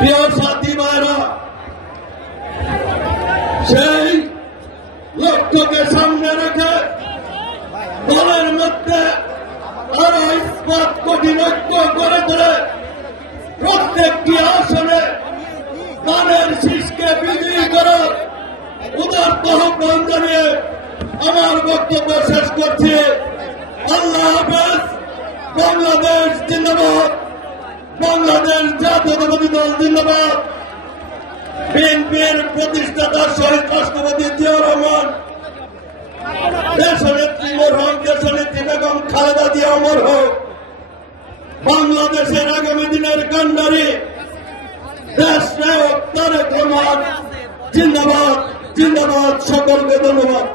প্রিয় সাথী ভাইরা, সেই লক্ষ্যকে সামনে রেখে দলের মধ্যে আরো ইস্পাত কঠিন ঐক্য করে তোলে প্রত্যেকটি আসনে ধানের শীষকে বিজয়ী করার উদাত্ত আহ্বান জানিয়ে আমার বক্তব্য শেষ করছি। আল্লাহ হাফেজ। বাংলাদেশ জিন্দাবাদ। বাংলাদেশ জাতীয়তাবাদী দল জিন্দাবাদ। বিএনপির প্রতিষ্ঠাতা শহীদ রাষ্ট্রপতি জিয়াউর রহমান, দেশনেত্রী মরহুম দেশনেত্রী বেগম খালেদা জিয়া অমর হোক। বাংলাদেশের আগামী দিনের কান্ডারি দেশ নায়ক তারেক রহমান জিন্দাবাদ। জিন্দাবাদ। সকলকে ধন্যবাদ।